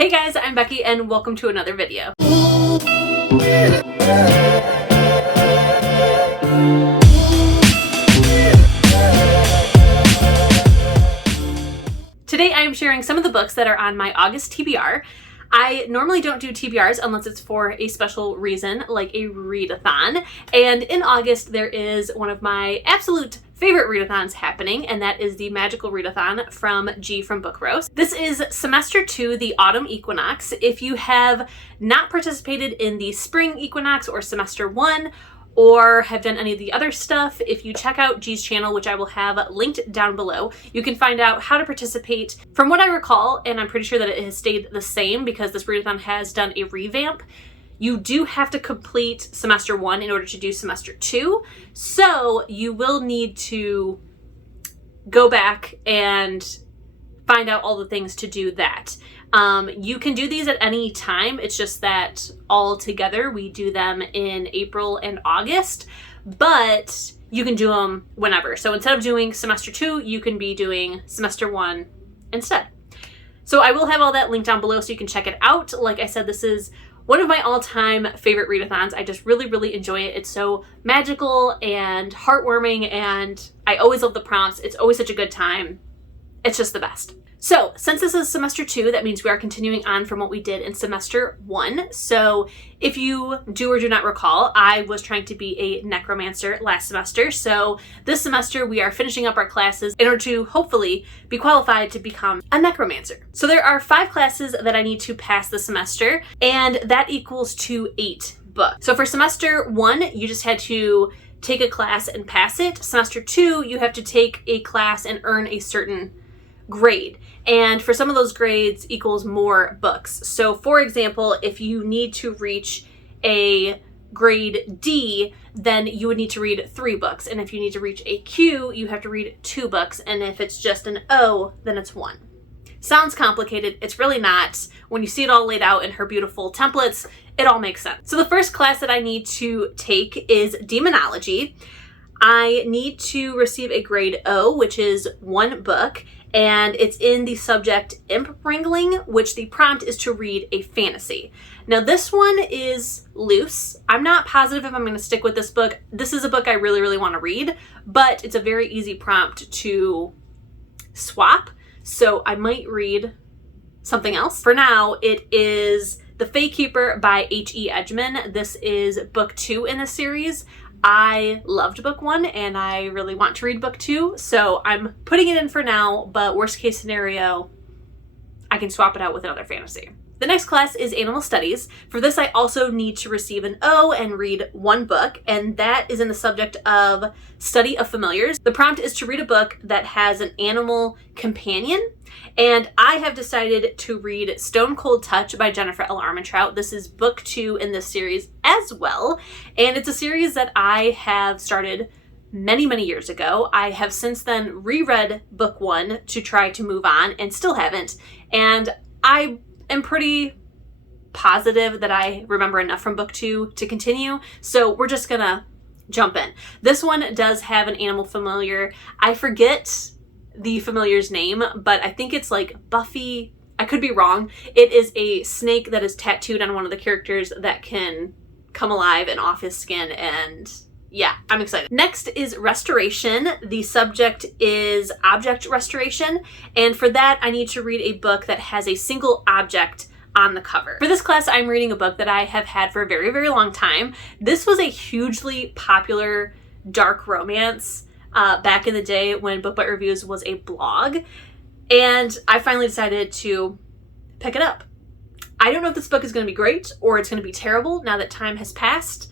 Hey guys, I'm Becky and welcome to another video. Today I am sharing some of the books that are on my August TBR. I normally don't do TBRs unless it's for a special reason, like a readathon. And in August, there is one of my absolute favorite readathons happening, and that is the Magical Readathon from G from Book Roast. This is semester 2, the autumn equinox. If you have not participated in the spring equinox or semester 1, or have done any of the other stuff, if you check out G's channel, which I will have linked down below, you can find out how to participate. From what I recall, and I'm pretty sure that it has stayed the same because this readathon has done a revamp, you do have to complete semester 1 in order to do semester 2. So you will need to go back and find out all the things to do that. You can do these at any time. It's just that all together we do them in April and August, but you can do them whenever. So instead of doing semester 2, you can be doing semester 1 instead. So I will have all that linked down below so you can check it out. Like I said, this is one of my all-time favorite readathons. I just really enjoy it. It's so magical and heartwarming, and I always love the prompts. It's always such a good time. It's just the best. So since this is semester 2, that means we are continuing on from what we did in semester 1. So if you do or do not recall, I was trying to be a necromancer last semester. So this semester we are finishing up our classes in order to hopefully be qualified to become a necromancer. So there are 5 classes that I need to pass this semester, and that equals to 8 books. So for semester 1, you just had to take a class and pass it. Semester 2, you have to take a class and earn a certain grade, and for some of those grades equals more books. So for example, if you need to reach a grade D, then you would need to read 3 books, and if you need to reach a Q, you have to read 2 books, and if it's just an O, then it's 1. Sounds complicated. It's really not. When you see it all laid out in her beautiful templates, it all makes sense. So the first class that I need to take is Demonology. I need to receive a grade O, which is 1 book, and it's in the subject Imp Wrangling, which the prompt is to read a fantasy. Now this one is loose. I'm not positive if I'm going to stick with this book. This is a book I really want to read, but it's a very easy prompt to swap, so I might read something else. For now, it is The Fae Keeper by H.E. Edgman. This is book 2 in the series. I loved book 1 and I really want to read book 2, so I'm putting it in for now, but worst case scenario, I can swap it out with another fantasy. The next class is Animal Studies. For this, I also need to receive an O and read 1 book, and that is in the subject of Study of Familiars. The prompt is to read a book that has an animal companion, and I have decided to read Stone Cold Touch by Jennifer L. Armentrout. This is book 2 in this series as well, and it's a series that I have started many years ago. I have since then reread book 1 to try to move on and still haven't, and I am pretty positive that I remember enough from book 2 to continue, so we're just gonna jump in. This one does have an animal familiar. I forget the familiar's name, but I think it's like Buffy. I could be wrong. It is a snake that is tattooed on one of the characters that can come alive and off his skin, and yeah, I'm excited. Next is Restoration. The subject is object restoration, and for that I need to read a book that has a single object on the cover. For this class, I'm reading a book that I have had for a very long time. This was a hugely popular dark romance back in the day when Book Bite Reviews was a blog, and I finally decided to pick it up. I don't know if this book is going to be great or it's going to be terrible now that time has passed,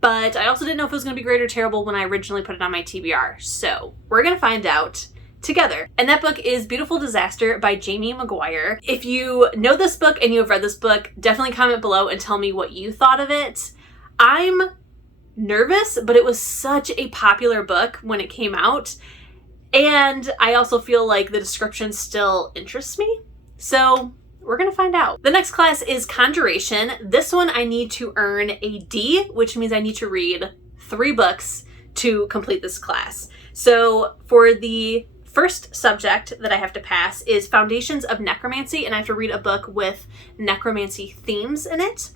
but I also didn't know if it was going to be great or terrible when I originally put it on my TBR, so we're going to find out together. And that book is Beautiful Disaster by Jamie McGuire. If you know this book and you have read this book, definitely comment below and tell me what you thought of it. I'm nervous, but it was such a popular book when it came out, and I also feel like the description still interests me, so we're gonna find out. The next class is Conjuration. This one I need to earn a D, which means I need to read 3 books to complete this class. So for the first subject that I have to pass is Foundations of Necromancy, and I have to read a book with necromancy themes in it.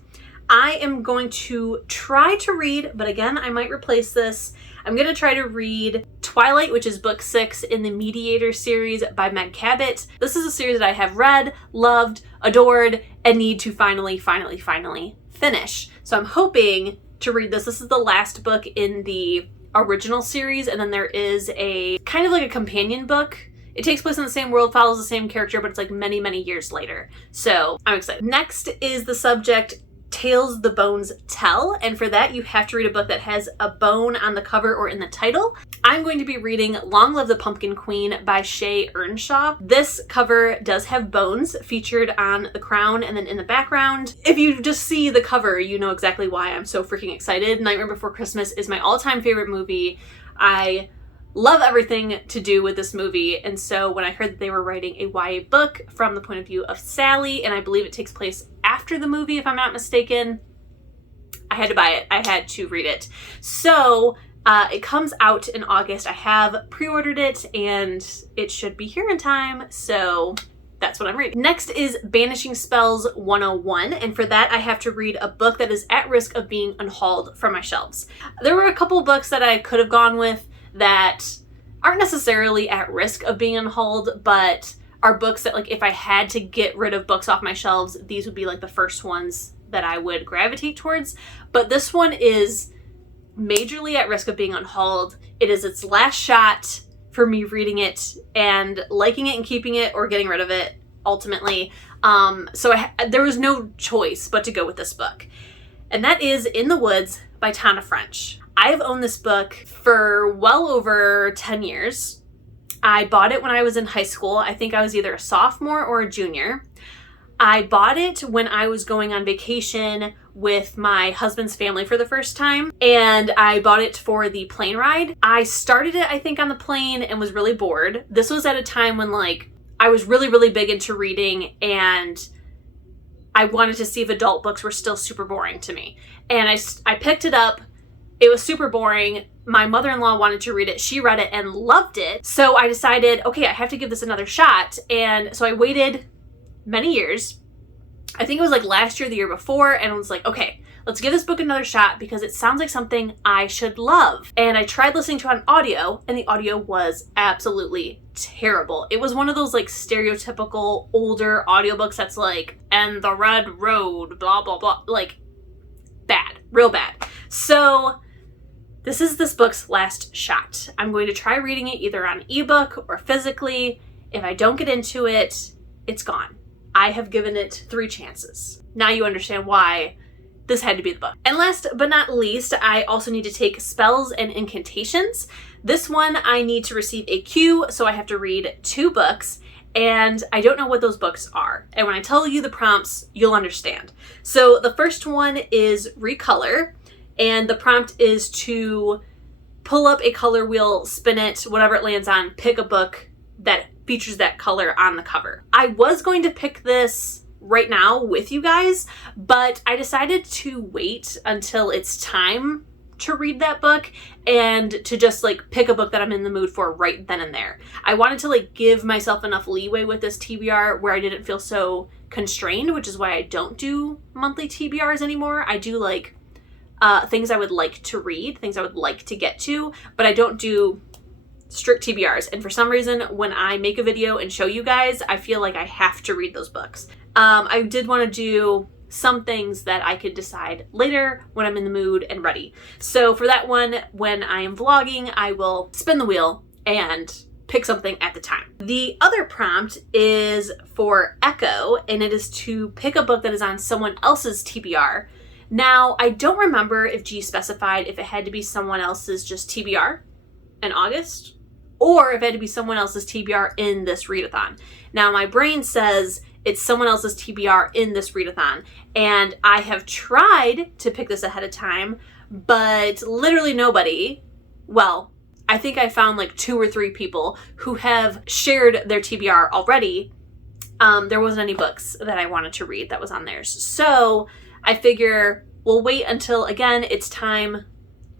I am going to try to read, but again, I might replace this. I'm going to try to read Twilight, which is book 6 in the Mediator series by Meg Cabot. This is a series that I have read, loved, adored, and need to finally finish. So I'm hoping to read this. This is the last book in the original series, and then there is a kind of like a companion book. It takes place in the same world, follows the same character, but it's like many, many years later. So I'm excited. Next is the subject Tales the Bones Tell, and for that you have to read a book that has a bone on the cover or in the title. I'm going to be reading Long Live the Pumpkin Queen by Shay Earnshaw. This cover does have bones featured on the crown and then in the background. If you just see the cover, you know exactly why I'm so freaking excited. Nightmare Before Christmas is my all-time favorite movie. I love everything to do with this movie, and so when I heard that they were writing a YA book from the point of view of Sally, and I believe it takes place after the movie if I'm not mistaken, I had to buy it. I had to read it. So it comes out in August. I have pre-ordered it and it should be here in time, so that's what I'm reading. Next is Banishing Spells 101, and for that I have to read a book that is at risk of being unhauled from my shelves. There were a couple books that I could have gone with that aren't necessarily at risk of being unhauled, but are books that, like, if I had to get rid of books off my shelves, these would be like the first ones that I would gravitate towards. But this one is majorly at risk of being unhauled. It is its last shot for me reading it and liking it and keeping it or getting rid of it ultimately. So there was no choice but to go with this book. And that is In the Woods by Tana French. I've owned this book for well over 10 years. I bought it when I was in high school. I think I was either a sophomore or a junior. I bought it when I was going on vacation with my husband's family for the first time, and I bought it for the plane ride. I started it, I think, on the plane and was really bored. This was at a time when, like, I was really, really big into reading, and I wanted to see if adult books were still super boring to me. And I picked it up. It was super boring. My mother-in-law wanted to read it. She read it and loved it. So I decided, okay, I have to give this another shot. And so I waited many years. I think it was like last year, the year before, and I was like, okay, let's give this book another shot because it sounds like something I should love. And I tried listening to it on audio, and the audio was absolutely terrible. It was one of those like stereotypical older audiobooks that's like, and the red road, blah, blah, blah, like bad, real bad. So this is this book's last shot. I'm going to try reading it either on ebook or physically. If I don't get into it, it's gone. I have given it 3 chances. Now you understand why this had to be the book. And last but not least, I also need to take Spells and Incantations. This one I need to receive a Q, so I have to read 2 books, and I don't know what those books are. And when I tell you the prompts, you'll understand. So the first one is Recolor, and the prompt is to pull up a color wheel, spin it, whatever it lands on, pick a book that features that color on the cover. I was going to pick this right now with you guys, but I decided to wait until it's time to read that book and to just like pick a book that I'm in the mood for right then and there. I wanted to like give myself enough leeway with this TBR where I didn't feel so constrained, which is why I don't do monthly TBRs anymore. I do like things I would like to read, things I would like to get to, but I don't do strict TBRs. And for some reason, when I make a video and show you guys, I feel like I have to read those books. I did want to do some things that I could decide later when I'm in the mood and ready. So for that one, when I am vlogging, I will spin the wheel and pick something at the time. The other prompt is for Echo, and it is to pick a book that is on someone else's TBR. Now, I don't remember if G specified if it had to be someone else's just TBR in August, or if it had to be someone else's TBR in this readathon. Now, my brain says it's someone else's TBR in this readathon, and I have tried to pick this ahead of time, but literally nobody, well, I think I found like 2 or 3 people who have shared their TBR already. There wasn't any books that I wanted to read that was on theirs. So I figure we'll wait until, again, it's time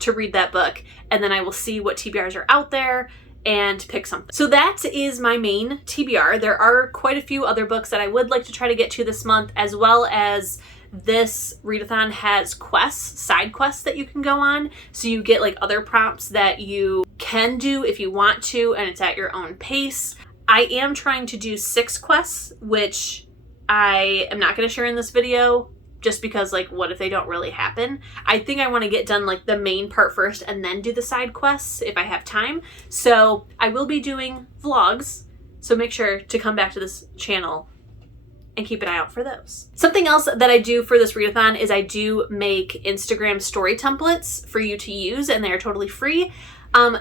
to read that book, and then I will see what TBRs are out there and pick something. So that is my main TBR. There are quite a few other books that I would like to try to get to this month, as well as this readathon has quests, side quests that you can go on. So you get like other prompts that you can do if you want to, and it's at your own pace. I am trying to do 6 quests, which I am not going to share in this video just because, like, what if they don't really happen? I think I want to get done like the main part first and then do the side quests if I have time. So I will be doing vlogs, so make sure to come back to this channel and keep an eye out for those. Something else that I do for this readathon is I do make Instagram story templates for you to use, and they are totally free.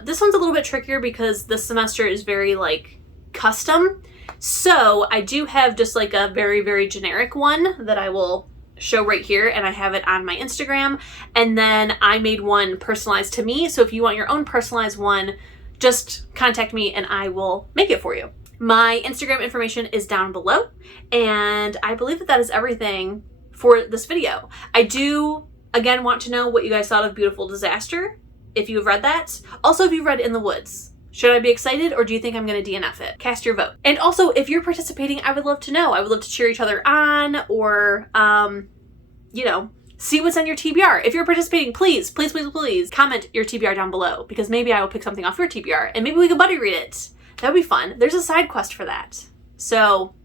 This one's a little bit trickier because this semester is very like custom. So I do have just like a very, very generic one that I will show right here, and I have it on my Instagram. And then I made one personalized to me. So if you want your own personalized one, just contact me and I will make it for you. My Instagram information is down below, and I believe that that is everything for this video. I do, again, want to know what you guys thought of Beautiful Disaster, if you've read that. Also, if you've read In the Woods. Should I be excited, or do you think I'm going to DNF it? Cast your vote. And also, if you're participating, I would love to know. I would love to cheer each other on, or, you know, see what's on your TBR. If you're participating, please, please, please, please comment your TBR down below, because maybe I will pick something off your TBR, and maybe we can buddy read it. That would be fun. There's a side quest for that. So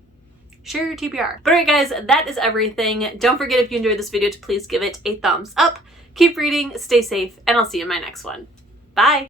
share your TBR. But alright guys, that is everything. Don't forget, if you enjoyed this video, to please give it a thumbs up. Keep reading, stay safe, and I'll see you in my next one. Bye!